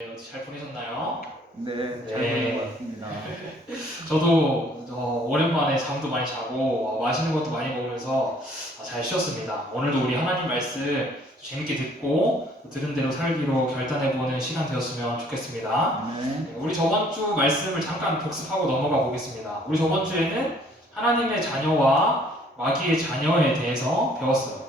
잘 보내셨나요? 네, 잘 네. 보낸 것 같습니다. 저도 오랜만에 잠도 많이 자고 맛있는 것도 많이 먹으면서 잘 쉬었습니다. 오늘도 우리 하나님 말씀 재밌게 듣고 들은 대로 살기로 결단해보는 시간 되었으면 좋겠습니다. 네, 우리 저번 주 말씀을 잠깐 복습하고 넘어가 보겠습니다. 우리 저번 주에는 하나님의 자녀와 마귀의 자녀에 대해서 배웠어요.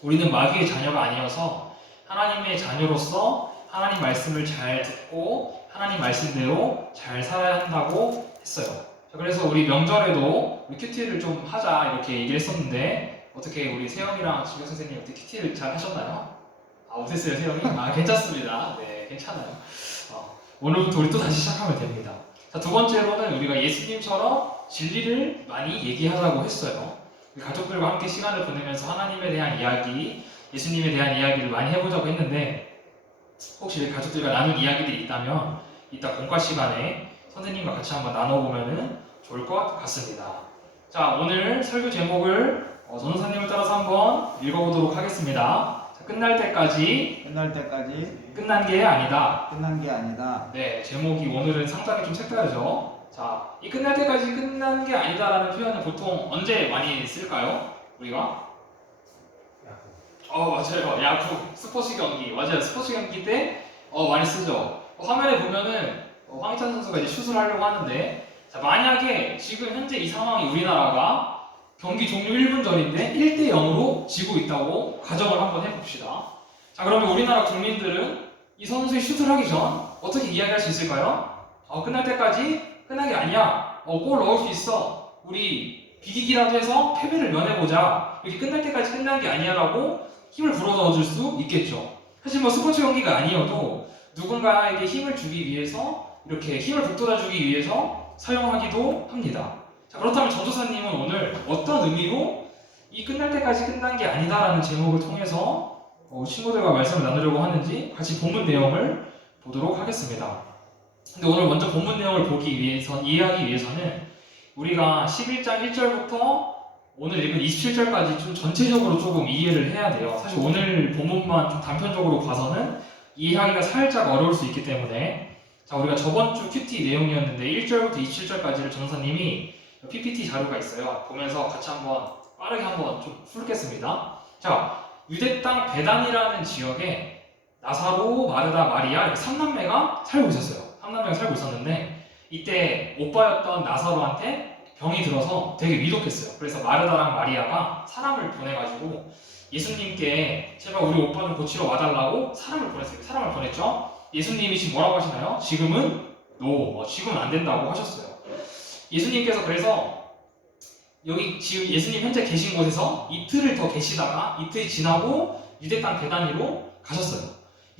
우리는 마귀의 자녀가 아니어서 하나님의 자녀로서 하나님 말씀을 잘 듣고 하나님 말씀대로 잘 살아야 한다고 했어요. 자, 그래서 우리 명절에도 우리 큐티를 좀 하자 이렇게 얘기를 했었는데 어떻게 우리 세영이랑 지교 선생님 어떻게 큐티를 잘 하셨나요? 못했어요 세영이? 괜찮습니다. 네, 괜찮아요. 오늘부터 우리 또 다시 시작하면 됩니다. 자, 두 번째로는 우리가 예수님처럼 진리를 많이 얘기하자고 했어요. 가족들과 함께 시간을 보내면서 하나님에 대한 이야기, 예수님에 대한 이야기를 많이 해보자고 했는데 혹시 가족들과 나눈 이야기들이 있다면 이따 공과 시간에 선생님과 같이 한번 나눠보면 좋을 것 같습니다. 자, 오늘 설교 제목을 전도사님을 따라서 한번 읽어보도록 하겠습니다. 자, 끝날 때까지 끝난 게 아니다. 끝난 게 아니다. 네, 제목이 오늘은 상당히 좀 색다르죠. 자, 이 끝날 때까지 끝난 게 아니다라는 표현을 보통 언제 많이 쓸까요? 우리가? 맞아요. 야구, 스포츠 경기. 맞아요. 스포츠 경기 때 많이 쓰죠. 화면에 보면은 황희찬 선수가 이제 슛을 하려고 하는데 자, 만약에 지금 현재 이 상황이 우리나라가 경기 종료 1분 전인데 1대 0으로 지고 있다고 가정을 한번 해봅시다. 자, 그러면 우리나라 국민들은 이 선수의 슛을 하기 전 어떻게 이야기할 수 있을까요? 끝날 때까지 끝난 게 아니야. 골 넣을 수 있어. 우리 비기기라도 해서 패배를 면해보자. 이렇게 끝날 때까지 끝난 게 아니야라고 힘을 불어넣어줄 수 있겠죠. 사실 스포츠 경기가 아니어도 누군가에게 힘을 주기 위해서 이렇게 힘을 북돋아주기 위해서 사용하기도 합니다. 자, 그렇다면 전도사님은 오늘 어떤 의미로 이 끝날 때까지 끝난 게 아니다라는 제목을 통해서 친구들과 말씀을 나누려고 하는지 같이 본문 내용을 보도록 하겠습니다. 근데 오늘 먼저 본문 내용을 이해하기 위해서는 우리가 11장 1절부터 오늘 읽은 27절까지 좀 전체적으로 조금 이해를 해야 돼요. 사실 오늘 본문만 좀 단편적으로 봐서는 이해하기가 살짝 어려울 수 있기 때문에 자, 우리가 저번 주 큐티 내용이었는데 1절부터 27절까지를 전도사님이 PPT 자료가 있어요. 보면서 같이 한번 빠르게 한번 좀 풀겠습니다. 자, 유대 땅 베단이라는 지역에 나사로, 마르다, 마리아 이렇게 3남매가 살고 있었어요. 3남매가 살고 있었는데 이때 오빠였던 나사로한테 병이 들어서 되게 위독했어요. 그래서 마르다랑 마리아가 사람을 보내가지고 예수님께 제발 우리 오빠 좀 고치러 와달라고 사람을 보냈어요. 사람을 보냈죠. 예수님이 지금 뭐라고 하시나요? 지금은 지금은 안 된다고 하셨어요. 예수님께서 그래서 여기 지금 예수님 현재 계신 곳에서 이틀을 더 계시다가 이틀이 지나고 유대 땅 베다니로 가셨어요.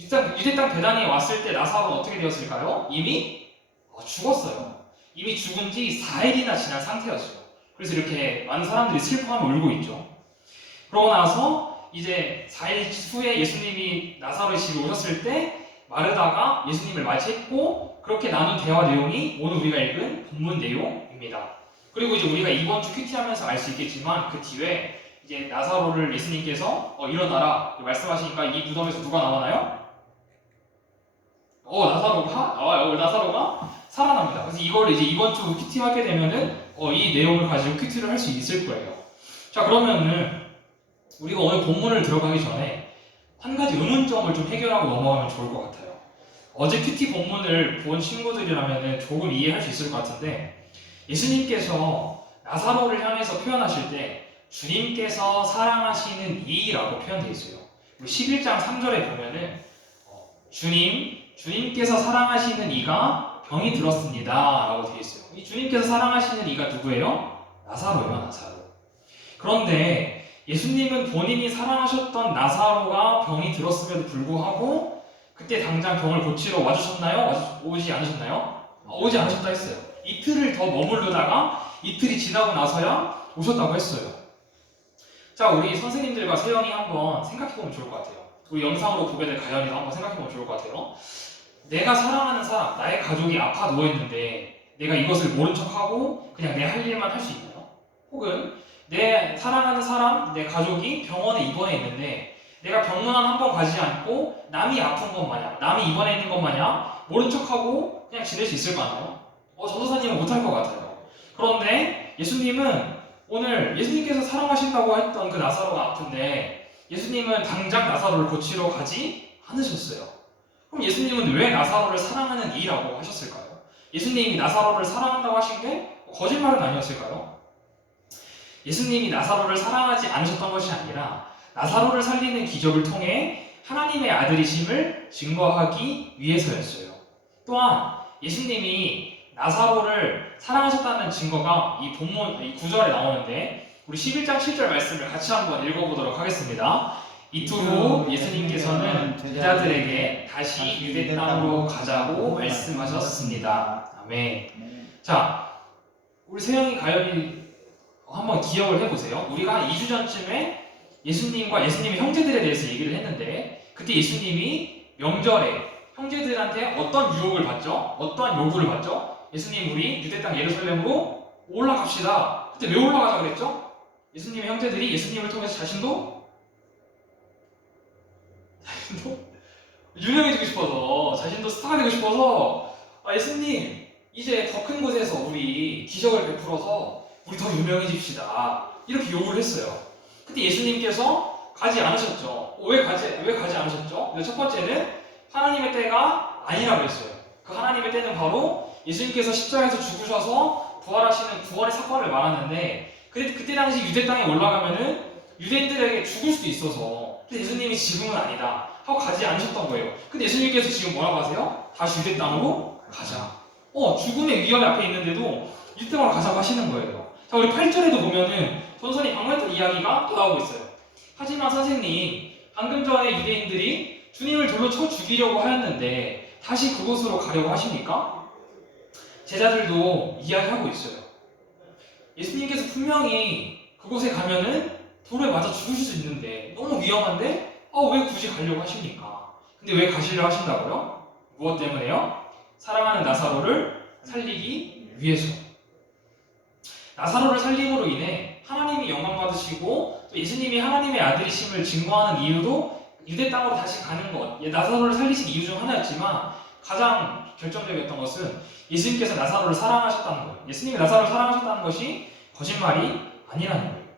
유대 땅 베다니에 왔을 때 나사로는 어떻게 되었을까요? 이미 죽었어요. 이미 죽은 지 4일이나 지난 상태였어요. 그래서 이렇게 많은 사람들이 슬퍼하며 울고 있죠. 그러고 나서 이제 4일 후에 예수님이 나사로의 집에 오셨을 때 마르다가 예수님을 맞이했고 그렇게 나눈 대화 내용이 오늘 우리가 읽은 본문 내용입니다. 그리고 이제 우리가 이번 주 큐티 하면서 알 수 있겠지만 그 뒤에 이제 나사로를 예수님께서 일어나라 말씀하시니까 이 무덤에서 누가 나오나요? 나사로가 나와요. 나사로가 살아납니다. 그래서 이걸 이제 이번 주 큐티 하게 되면은 이 내용을 가지고 큐티를 할 수 있을 거예요. 자, 그러면은 우리가 오늘 본문을 들어가기 전에 한 가지 의문점을 좀 해결하고 넘어가면 좋을 것 같아요. 어제 큐티 본문을 본 친구들이라면은 조금 이해할 수 있을 것 같은데 예수님께서 나사로를 향해서 표현하실 때 주님께서 사랑하시는 이라고 표현되어 있어요. 11장 3절에 보면은 주님께서 사랑하시는 이가 병이 들었습니다 라고 되어 있어요. 이 주님께서 사랑하시는 이가 누구예요? 나사로예요. 나사로. 그런데 예수님은 본인이 사랑하셨던 나사로가 병이 들었음에도 불구하고 그때 당장 병을 고치러 와주셨나요? 오지 않으셨나요? 오지 않으셨다 했어요. 이틀을 더 머무르다가 이틀이 지나고 나서야 오셨다고 했어요. 자, 우리 선생님들과 세영이 한번 생각해보면 좋을 것 같아요. 우리 영상으로 보게 될 가연이도 한번 생각해보면 좋을 것 같아요. 내가 사랑하는 사람, 나의 가족이 아파 누워있는데 내가 이것을 모른 척하고 그냥 내 할 일만 할 수 있나요? 혹은 내 사랑하는 사람, 내 가족이 병원에 입원해 있는데 내가 병문안 한 번 가지 않고 남이 아픈 것 마냥, 남이 입원해 있는 것 마냥 모른 척하고 그냥 지낼 수 있을 거 아니에요? 전도사님은 못할 것 같아요. 그런데 예수님은 오늘 예수님께서 사랑하신다고 했던 그 나사로가 아픈데 예수님은 당장 나사로를 고치러 가지 않으셨어요. 그럼 예수님은 왜 나사로를 사랑하는 이라고 하셨을까요? 예수님이 나사로를 사랑한다고 하신 게 거짓말은 아니었을까요? 예수님이 나사로를 사랑하지 않으셨던 것이 아니라 나사로를 살리는 기적을 통해 하나님의 아들이심을 증거하기 위해서였어요. 또한 예수님이 나사로를 사랑하셨다는 증거가 이 본문, 이 구절에 나오는데 우리 11장 7절 말씀을 같이 한번 읽어보도록 하겠습니다. 이후 예수님께서는 제자들에게 다시 유대 땅으로 가자고 말씀하셨습니다. 아멘. 자, 우리 세영이 가연이 한번 기억을 해보세요. 우리가 한 2주 전쯤에 예수님과 예수님의 형제들에 대해서 얘기를 했는데 그때 예수님이 명절에 형제들한테 어떤 유혹을 받죠? 어떠한 요구를 받죠? 예수님 우리 유대 땅 예루살렘으로 올라갑시다. 그때 왜 올라가자 그랬죠? 예수님의 형제들이 예수님을 통해서 자신도 유명해지고 싶어서 자신도 스타가 되고 싶어서 예수님 이제 더 큰 곳에서 우리 기적을 베풀어서 우리 더 유명해집시다 이렇게 요구를 했어요. 그때 예수님께서 가지 않으셨죠. 왜 가지 않으셨죠? 첫 번째는 하나님의 때가 아니라고 했어요. 그 하나님의 때는 바로 예수님께서 십자가에서 죽으셔서 부활하시는 구원의 사건을 말하는데 그때 당시 유대 땅에 올라가면은 유대인들에게 죽을 수도 있어서 근데 예수님이 지금은 아니다 하고 가지 않으셨던 거예요. 근데 예수님께서 지금 뭐라고 하세요? 다시 유대 땅으로 가자. 죽음의 위협 앞에 있는데도 유대 땅으로 가자고 하시는 거예요. 자, 우리 8절에도 보면은 전선이 방금 했던 이야기가 또 나오고 있어요. 하지만 선생님, 방금 전에 유대인들이 주님을 돌로 쳐 죽이려고 하였는데 다시 그곳으로 가려고 하십니까? 제자들도 이야기하고 있어요. 예수님께서 분명히 그곳에 가면은 돌에 맞아 죽으실 수 있는데 너무 위험한데 왜 굳이 가려고 하십니까? 근데 왜 가시려 하신다고요? 무엇 때문에요? 사랑하는 나사로를 살리기 위해서. 나사로를 살림으로 인해 하나님이 영광 받으시고 또 예수님이 하나님의 아들이심을 증거하는 이유도 유대 땅으로 다시 가는 것, 나사로를 살리신 이유 중 하나였지만 가장 결정적이었던 것은 예수님께서 나사로를 사랑하셨다는 거예요. 예수님이 나사로를 사랑하셨다는 것이 거짓말이 아니라는 거예요.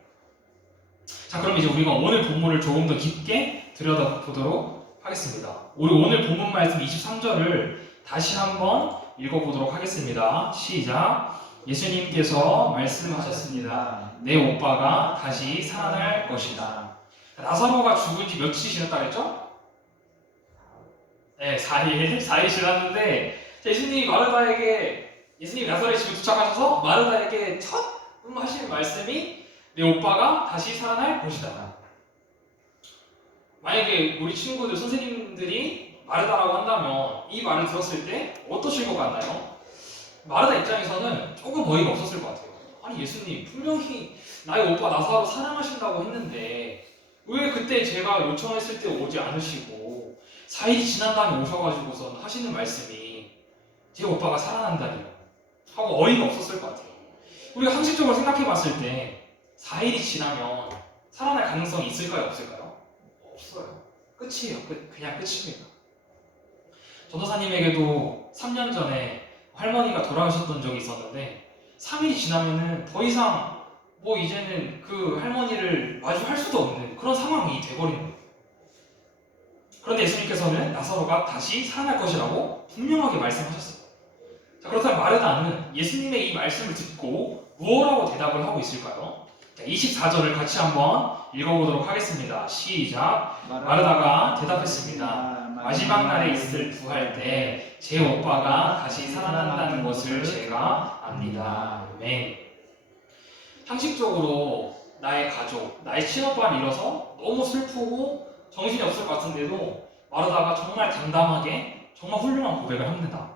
자, 그럼 이제 우리가 오늘 본문을 조금 더 깊게 들여다보도록 하겠습니다. 우리 오늘 본문 말씀 23절을 다시 한번 읽어보도록 하겠습니다. 시작. 예수님께서 말씀하셨습니다. 내 오빠가 다시 살아날 것이다. 나사로가 죽은 지 며칠이 지났다 그랬죠? 네, 4일 지났는데 예수님이 예수님이 나사로의 집에 도착하셔서 마르다에게 첫 하시는 말씀이 내 오빠가 다시 살아날 것이다. 만약에 우리 친구들, 선생님들이 마르다라고 한다면 이 말을 들었을 때 어떠실 것 같나요? 마르다 입장에서는 조금 어이가 없었을 것 같아요. 아니 예수님 분명히 나의 오빠 나사로 사랑하신다고 했는데 왜 그때 제가 요청했을 때 오지 않으시고 4일이 지난 다음에 오셔가지고선 하시는 말씀이 제 오빠가 살아난다니요 하고 어이가 없었을 것 같아요. 우리가 상식적으로 생각해 봤을 때 4일이 지나면 살아날 가능성이 있을까요? 없을까요? 없어요. 끝이에요. 그냥 끝입니다. 전도사님에게도 3년 전에 할머니가 돌아가셨던 적이 있었는데 3일이 지나면은 더 이상 이제는 그 할머니를 마주할 수도 없는 그런 상황이 돼버리는 거예요. 그런데 예수님께서는 나사로가 다시 살아날 것이라고 분명하게 말씀하셨어요. 자, 그렇다면 마르다는 예수님의 이 말씀을 듣고 무엇라고 대답을 하고 있을까요? 자, 24절을 같이 한번 읽어보도록 하겠습니다. 시작. 마르다가 대답했습니다. 마지막 날에 있을 부활 때 제 오빠가 다시 살아난다는 것을 제가 압니다. 아멘. 상식적으로 나의 가족, 나의 친오빠를 잃어서 너무 슬프고 정신이 없을 것 같은데도 마르다가 정말 담담하게 정말 훌륭한 고백을 합니다.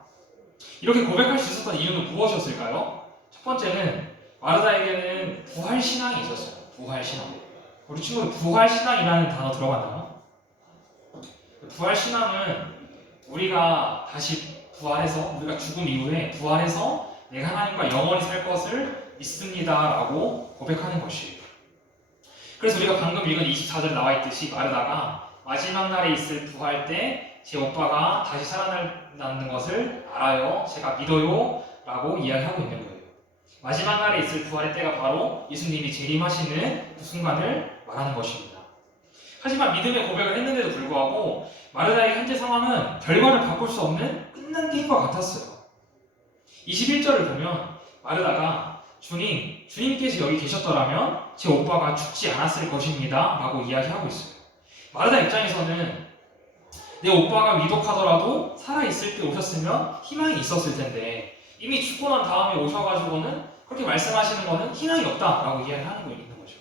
이렇게 고백할 수 있었던 이유는 무엇이었을까요? 첫 번째는 마르다에게는 부활신앙이 있었어요. 부활신앙. 우리 친구들 부활신앙이라는 단어 들어봤나요? 부활신앙은 우리가 다시 부활해서 우리가 죽음 이후에 부활해서 내가 하나님과 영원히 살 것을 믿습니다 라고 고백하는 것이에요. 그래서 우리가 방금 읽은 24절에 나와 있듯이 마르다가 마지막 날에 있을 부활 때 제 오빠가 다시 살아난다는 것을 알아요. 제가 믿어요. 라고 이야기하고 있는 거예요. 마지막 날에 있을 부활의 때가 바로 예수님이 재림하시는 그 순간을 말하는 것입니다. 하지만 믿음의 고백을 했는데도 불구하고 마르다의 현재 상황은 결과를 바꿀 수 없는 끝난 게임과 같았어요. 21절을 보면 마르다가 주님께서 여기 계셨더라면 제 오빠가 죽지 않았을 것입니다. 라고 이야기하고 있어요. 마르다 입장에서는 내 오빠가 위독하더라도 살아있을 때 오셨으면 희망이 있었을 텐데 이미 죽고 난 다음에 오셔가지고는 그렇게 말씀하시는 거는 희망이 없다라고 이야기하는 거 있는 거죠.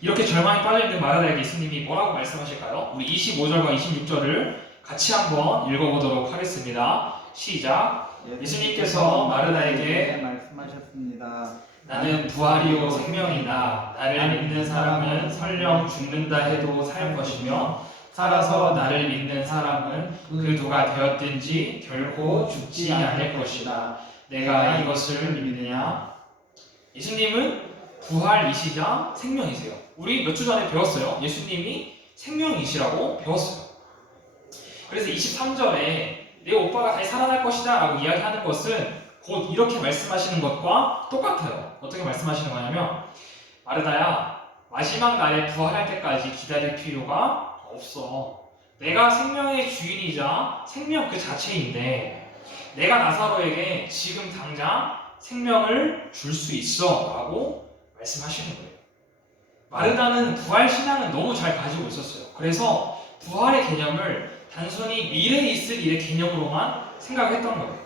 이렇게 절망에 빠져있는 마르다에게 예수님이 뭐라고 말씀하실까요? 우리 25절과 26절을 같이 한번 읽어보도록 하겠습니다. 시작. 예수님께서 마르다에게 말씀하셨습니다. 나는 부활이요 생명이나 나를 믿는 사람은 설령 죽는다 해도 살 것이며 살아서 나를 믿는 사람은 그 누가 되었든지 결코 죽지 않을 것이다. 내가 이것을 믿느냐? 예수님은 부활이시자 생명이세요. 우리 몇 주 전에 배웠어요. 예수님이 생명이시라고 배웠어요. 그래서 23절에 내 오빠가 다시 살아날 것이다 라고 이야기하는 것은 곧 이렇게 말씀하시는 것과 똑같아요. 어떻게 말씀하시는 거냐면 마르다야 마지막 날에 부활할 때까지 기다릴 필요가 없어. 내가 생명의 주인이자 생명 그 자체인데 내가 나사로에게 지금 당장 생명을 줄 수 있어 라고 말씀하시는 거예요. 마르다는 부활 신앙은 너무 잘 가지고 있었어요. 그래서 부활의 개념을 단순히 미래에 있을 일의 개념으로만 생각했던 거예요.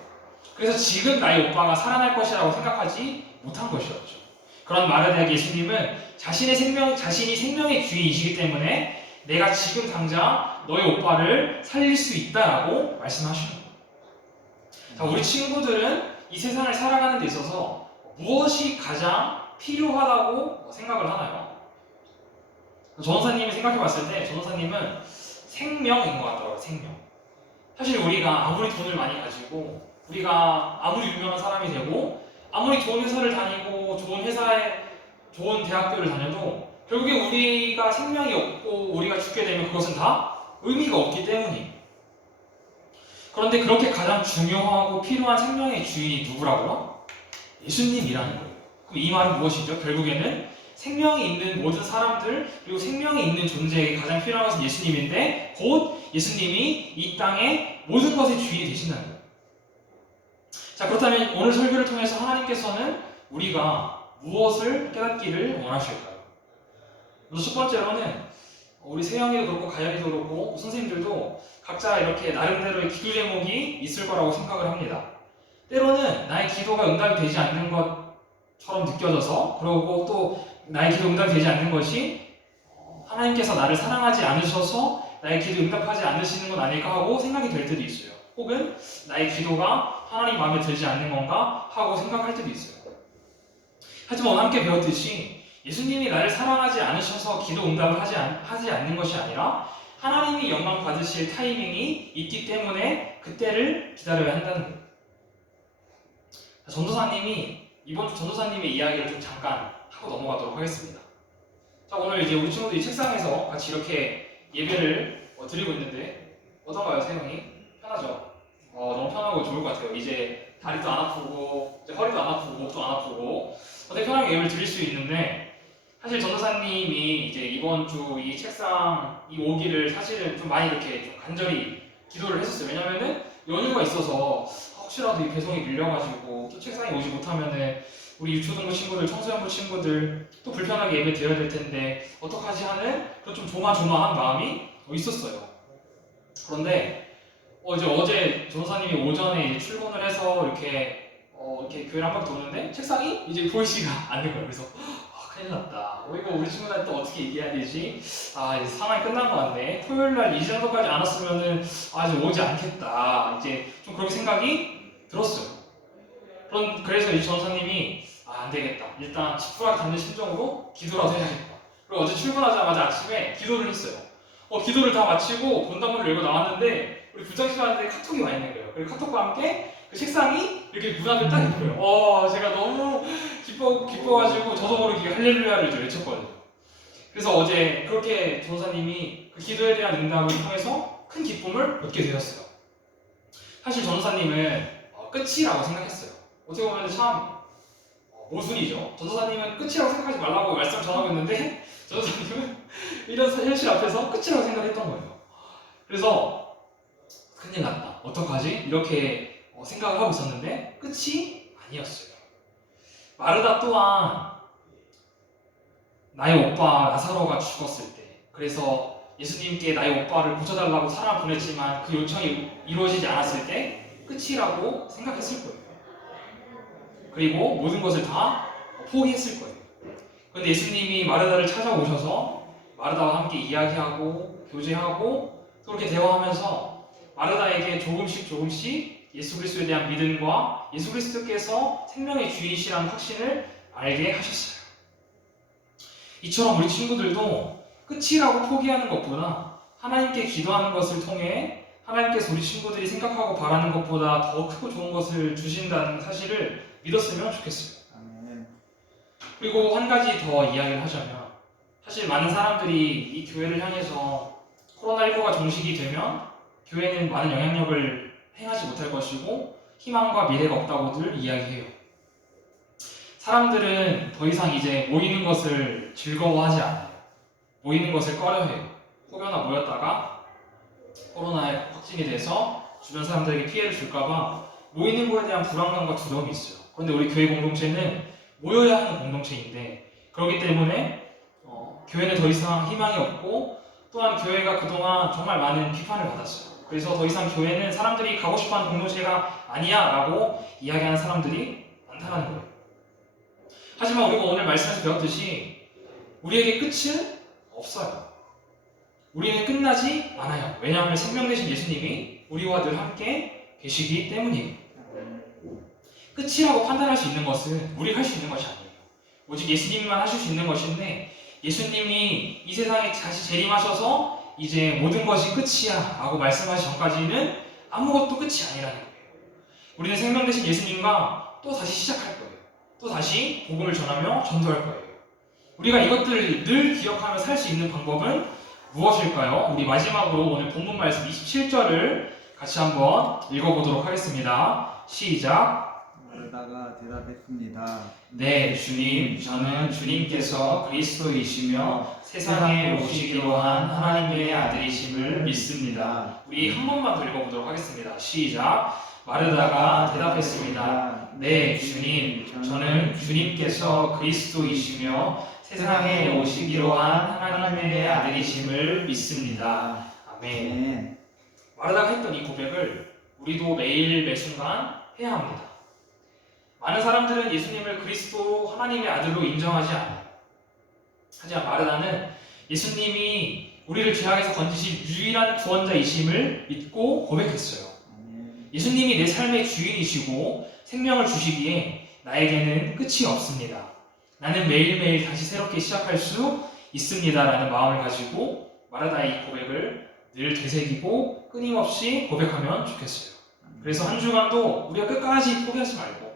그래서 지금 나의 오빠가 살아날 것이라고 생각하지 못한 것이었죠. 그런 마르다에게 예수님은 자신이 생명의 주인이시기 때문에 내가 지금 당장 너의 오빠를 살릴 수 있다라고 말씀하시는 거예요. 자, 우리 친구들은 이 세상을 살아가는 데 있어서 무엇이 가장 필요하다고 생각을 하나요? 전도사님이 생각해 봤을 때 전도사님은 생명인 것 같더라고요. 생명. 사실 우리가 아무리 돈을 많이 가지고 우리가 아무리 유명한 사람이 되고 아무리 좋은 회사를 다니고 좋은 회사에 좋은 대학교를 다녀도 결국에 우리가 생명이 없고 우리가 죽게 되면 그것은 다 의미가 없기 때문이에요. 그런데 그렇게 가장 중요하고 필요한 생명의 주인이 누구라고요? 예수님이라는 거예요. 그럼 이 말은 무엇이죠? 결국에는 생명이 있는 모든 사람들 그리고 생명이 있는 존재에게 가장 필요한 것은 예수님인데 곧 예수님이 이 땅의 모든 것의 주인이 되신다는 거예요. 자, 그렇다면 오늘 설교를 통해서 하나님께서는 우리가 무엇을 깨닫기를 원하실까요? 첫 번째로는 우리 세영이도 그렇고 가연이도 그렇고 선생님들도 각자 이렇게 나름대로의 기도 제목이 있을 거라고 생각을 합니다. 때로는 나의 기도가 응답이 되지 않는 것처럼 느껴져서 그리고 또 나의 기도 응답이 되지 않는 것이 하나님께서 나를 사랑하지 않으셔서 나의 기도 응답하지 않으시는 건 아닐까 하고 생각이 될 때도 있어요. 혹은 나의 기도가 하나님 마음에 들지 않는 건가 하고 생각할 때도 있어요. 하지만 오늘 함께 배웠듯이 예수님이 나를 사랑하지 않으셔서 기도 응답을 하지 않는 것이 아니라 하나님이 영광 받으실 타이밍이 있기 때문에 그때를 기다려야 한다는 거예요. 이번 주 전도사님의 이야기를 좀 잠깐 하고 넘어가도록 하겠습니다. 자, 오늘 이제 우리 친구들이 책상에서 같이 이렇게 예배를 드리고 있는데 어떤가요, 세영이? 편하죠? 너무 편하고 좋을 것 같아요. 이제 다리도 안 아프고 이제 허리도 안 아프고 목도 안 아프고 어떻게 편하게 예배를 드릴 수 있는데 사실 전도사님이 이제 이번 주 이 책상 이 오기를 사실은 좀 많이 이렇게 좀 간절히 기도를 했었어요. 왜냐면은 연휴가 있어서 혹시라도 이 배송이 밀려가지고 또 책상에 오지 못하면은 우리 유초등부 친구들, 청소년부 친구들 또 불편하게 예배 드려야 될 텐데 어떡하지 하는 그런 좀 조마조마한 마음이 있었어요. 그런데 이제 어제 전도사님이 오전에 이제 출근을 해서 이렇게 교회를 한 바퀴 도는데 책상이 이제 보이지가 않는 거예요. 그래서 큰일 났다. 이거 우리 친구들한테 또 어떻게 얘기해야 되지? 이제 상황이 끝난 것 같네. 토요일날 이 정도까지 안 왔으면은 이제 오지 않겠다. 이제 좀 그렇게 생각이 들었어요. 그래서 이 전사님이 안 되겠다. 일단 집중하게 닫는 심정으로 기도라도 해야겠다. 그리고 어제 출근하자마자 아침에 기도를 했어요. 기도를 다 마치고 본당문을 열고 나왔는데 우리 부장님한테 카톡이 와 있는 거예요. 그리고 카톡과 함께 그 책상이 이렇게 문 앞에 딱 있고요. 제가 너무 기뻐가지고 저도 모르게 할렐루야를 이제 외쳤거든요. 그래서 어제 그렇게 전도사님이 그 기도에 대한 응답을 통해서 큰 기쁨을 얻게 되었어요. 사실 전도사님은 끝이라고 생각했어요. 어떻게 보면 참 모순이죠. 전도사님은 끝이라고 생각하지 말라고 말씀 전하고 있는데 전도사님은 이런 현실 앞에서 끝이라고 생각했던 거예요. 그래서 큰일 났다. 어떡하지? 이렇게 생각을 하고 있었는데 끝이 아니었어요. 마르다 또한 나의 오빠 라사로가 죽었을 때, 그래서 예수님께 나의 오빠를 고쳐달라고 사람을 보냈지만 그 요청이 이루어지지 않았을 때 끝이라고 생각했을 거예요. 그리고 모든 것을 다 포기했을 거예요. 그런데 예수님이 마르다를 찾아오셔서 마르다와 함께 이야기하고 교제하고 또 그렇게 대화하면서 마르다에게 조금씩 예수 그리스도에 대한 믿음과 예수 그리스도께서 생명의 주인이시라는 확신을 알게 하셨어요. 이처럼 우리 친구들도 끝이라고 포기하는 것보다 하나님께 기도하는 것을 통해 하나님께서 우리 친구들이 생각하고 바라는 것보다 더 크고 좋은 것을 주신다는 사실을 믿었으면 좋겠어요. 아멘. 그리고 한 가지 더 이야기를 하자면, 사실 많은 사람들이 이 교회를 향해서 코로나19가 종식이 되면 교회는 많은 영향력을 행하지 못할 것이고 희망과 미래가 없다고들 이야기해요. 사람들은 더 이상 이제 모이는 것을 즐거워하지 않아요. 모이는 것을 꺼려해요. 혹여나 모였다가 코로나에 확진이 돼서 주변 사람들에게 피해를 줄까봐 모이는 것에 대한 불안감과 두려움이 있어요. 그런데 우리 교회 공동체는 모여야 하는 공동체인데, 그렇기 때문에 교회는 더 이상 희망이 없고, 또한 교회가 그동안 정말 많은 비판을 받았어요. 그래서 더 이상 교회는 사람들이 가고 싶어하는 공동체가 아니야 라고 이야기하는 사람들이 많다는 거예요. 하지만 우리가 오늘 말씀에서 배웠듯이 우리에게 끝은 없어요. 우리는 끝나지 않아요. 왜냐하면 생명 되신 예수님이 우리와 늘 함께 계시기 때문이에요. 끝이라고 판단할 수 있는 것은 우리가 할 수 있는 것이 아니에요. 오직 예수님만 하실 수 있는 것인데, 예수님이 이 세상에 다시 재림하셔서 이제 모든 것이 끝이야 라고 말씀하시 전까지는 아무것도 끝이 아니라는 거예요. 우리는 생명 되신 예수님과 또 다시 시작할 거예요. 또 다시 복음을 전하며 전도할 거예요. 우리가 이것들을 늘 기억하며 살 수 있는 방법은 무엇일까요? 우리 마지막으로 오늘 본문 말씀 27절을 같이 한번 읽어보도록 하겠습니다. 시작. 마르다가 대답했습니다. 네, 주님, 저는 주님께서 그리스도이시며 세상에 오시기로 한 하나님의 아들이심을 믿습니다. 우리 한 번만 더 읽어보도록 하겠습니다. 시작. 마르다가 대답했습니다. 네, 주님, 저는 주님께서 그리스도이시며 세상에 오시기로 한 하나님의 아들이심을 믿습니다. 아멘. 아멘. 마르다가 했던 이 고백을 우리도 매일 매순간 해야 합니다. 많은 사람들은 예수님을 그리스도 하나님의 아들로 인정하지 않아요. 하지만 마르다는 예수님이 우리를 죄악에서 건지신 유일한 구원자이심을 믿고 고백했어요. 예수님이 내 삶의 주인이시고 생명을 주시기에 나에게는 끝이 없습니다. 나는 매일매일 다시 새롭게 시작할 수 있습니다 라는 마음을 가지고 마르다의 이 고백을 늘 되새기고 끊임없이 고백하면 좋겠어요. 그래서 한 주간도 우리가 끝까지 포기하지 말고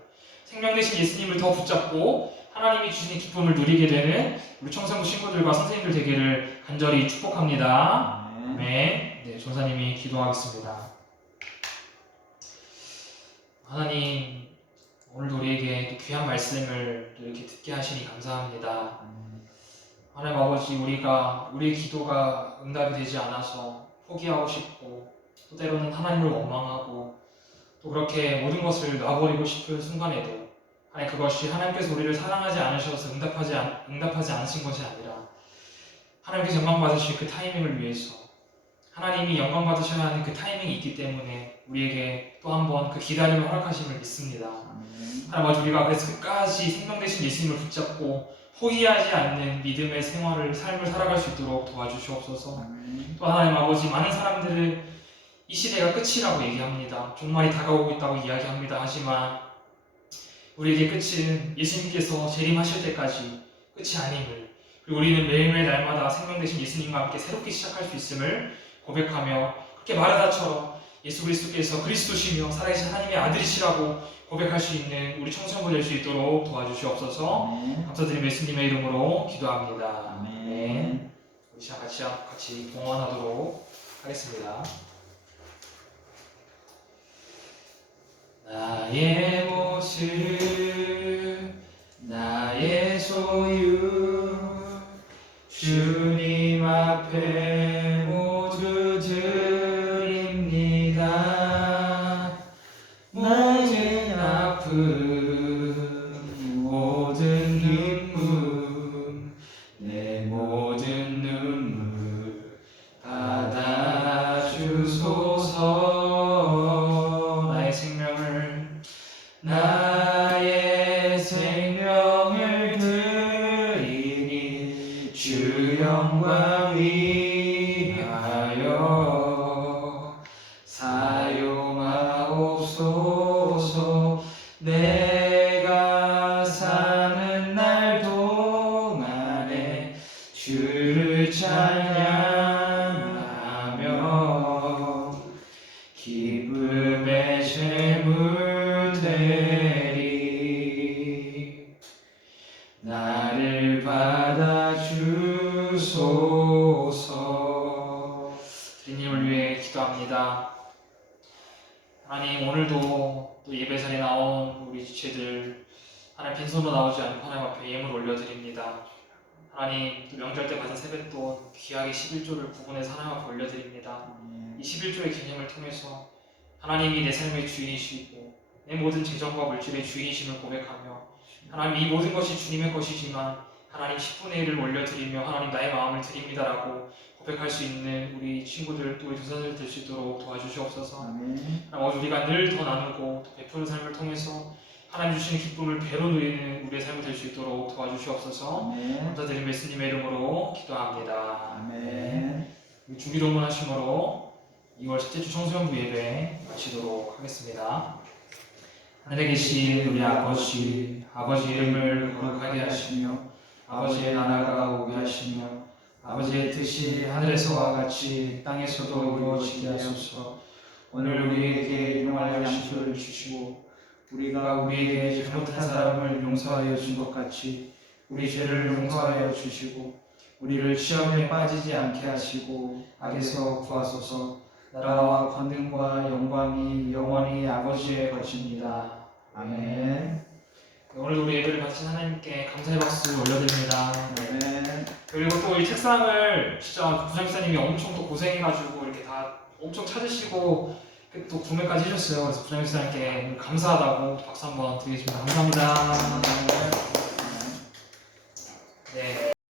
생명 되신 예수님을 더 붙잡고 하나님이 주시는 기쁨을 누리게 되는 우리 청소년 친구들과 선생님들 되기를 간절히 축복합니다. 아멘. 네, 전사님이 기도하겠습니다. 하나님, 오늘도 우리에게 귀한 말씀을 이렇게 듣게 하시니 감사합니다. 하나님 아버지, 우리의 기도가 응답이 되지 않아서 포기하고 싶고 또 때로는 하나님을 원망하고 또 그렇게 모든 것을 놔버리고 싶은 순간에도 하나님, 그것이 하나님께서 우리를 사랑하지 않으셔서 응답하지 않으신 것이 아니라 하나님께서 영광 받으실 그 타이밍을 위해서, 하나님이 영광 받으셔야 하는 그 타이밍이 있기 때문에 우리에게 또 한 번 그 기다림을 허락하심을 믿습니다. 하나님 아버지, 우리가 그래서 끝까지 생명 되신 예수님을 붙잡고 포기하지 않는 믿음의 삶을 살아갈 수 있도록 도와주시옵소서. 또 하나님 아버지, 많은 사람들은 이 시대가 끝이라고 얘기합니다. 종말이 다가오고 있다고 이야기합니다. 하지만 우리에게 끝은 예수님께서 재림하실 때까지 끝이 아님을, 그리고 우리는 매일매일 날마다 생명 되신 예수님과 함께 새롭게 시작할 수 있음을 고백하며 그렇게 마르다처럼 예수 그리스도께서 그리스도시며 살아계신 하나님의 아들이시라고 고백할 수 있는 우리 청소년부 될 수 있도록 도와주시옵소서. 아멘. 감사드리며 예수님의 이름으로 기도합니다. 아멘. 우리 시간 같이 봉헌하도록 하겠습니다. 나의 모습, 나의 소유, 주님 앞에 모두 드립니다. 모든 아픔, 모든 눈물, 내 모든 눈물 받아주소서. 나의 생명을 드리니 주 영광 위하여 사용하옵소서. 내가 사는 날 동안에 주를 찬양하며 기쁨의 제물 되리. 나를 받아주소서. 주님을 위해 기도합니다. 하나님, 오늘도 또 예배 자리에 나온 우리 지체들 하나님 빈손으로 나오지 않고 하나님 앞에 예물 올려드립니다. 하나님, 또 명절 때 받은 세뱃돈 귀하게 11조를 구분해서 하나님 앞에 올려드립니다. 이 11조의 개념을 통해서 하나님이 내 삶의 주인이시고 내 모든 재정과 물질의 주인이심을 고백하며 하나님, 이 모든 것이 주님의 것이지만 하나님 10분의 1을 올려드리며 하나님 나의 마음을 드립니다라고 고백할 수 있는 우리 친구들 또 우리 교사들 될 수 있도록 도와주시옵소서. 아멘. 하나님, 우리가 늘 더 나누고 또 베푸는 삶을 통해서 하나님 주시는 기쁨을 배로 누리는 우리의 삶이 될 수 있도록 도와주시옵소서. 아멘. 감사드리며 예수님의 이름으로 기도합니다. 아멘. 주기도문 하심으로 2월 첫째 주 청소년부 예배 마치도록 하겠습니다. 하늘에 계신 우리 아버지 이름을 거룩하게 하시며 아버지의 나라가 오게 하시며 아버지의 뜻이 하늘에서와 같이 땅에서도 이루어지게 하소서. 오늘 우리에게 일용할 양식을 주시고 우리가 우리에게 잘못한 사람을 용서하여 준 것 같이 우리 죄를 용서하여 주시고 우리를 시험에 빠지지 않게 하시고 악에서 구하소서. 나라와 권능과 영광이 영원히 아버지의 것입니다. 아멘. 오늘도 우리 예배를 바친 하나님께 감사의 박수 올려드립니다. 아멘. 그리고 또 이 책상을 진짜 부장기사님이 엄청 또 고생해가지고 이렇게 다 엄청 찾으시고 또 구매까지 해주셨어요. 그래서 부장기사님께 감사하다고 박수 한번 드리겠습니다. 감사합니다. 네.